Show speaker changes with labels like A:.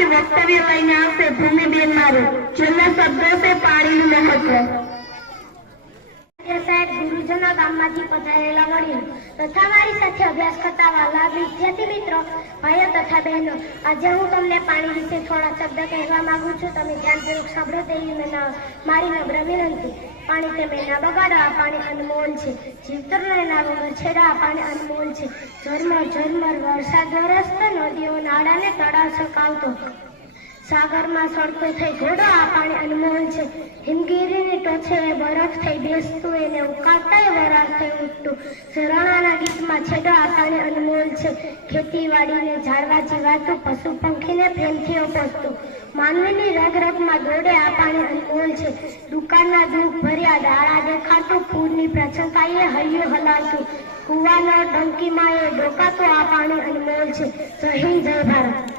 A: વક્તવ્ય લઈને આવશે ભૂમિબેન મારું. જેમના શબ્દો છે પાણીનું મહત્વ.
B: ગુરુજનો ગામમાંથી પધારેલા વડીલો તથા મારી સાથે અભ્યાસ કરતા વાલા વિદ્યાર્થી મિત્રો, ભાઈઓ તથા બહેનો, આજે હું તમને પાણી વિશે થોડા શબ્દ કહેવા માંગુ છું. તમે ધ્યાનપૂર્વક સાંભળો તેવી મેં મારી નમ્ર વિનંતી. પાણી તમે ના બગાડો, આ પાણી અનમોલ છે. જીવતરને ના વગર છેડા આ પાણી અનમોલ છે. ઝરમર ઝરમર, વરસાદ, વરસતો, નદીઓ નાળાને તળાવ સકાવતો સાગરમાં સળતો થઈ ઘોડો, આ પાણી અનમોલ છે. હિમગીરીની ટોચે બરફ થઈ બેસતું એને ઉકાળતા વરાળ ઉઠતું ઝરણાના ગીતમાં છેડો આ અનમોલ છે. ખેતીવાડીને ઝાડવા જીવાતું પશુ પંખીને પ્રેમથી અપોસતું માનવીની રગરગમાં દોડે આપાને અનમોલ છે. દુકાનના દુઃખ ભર્યા દાળા દેખાતું, પૂરની પ્રચંતાએ હૈયું હલાતું. કુવાના ડંકીમાં એ ડોકાતું આ પાણી અનમોલ છે. જય હિન્દ, જય ભારત.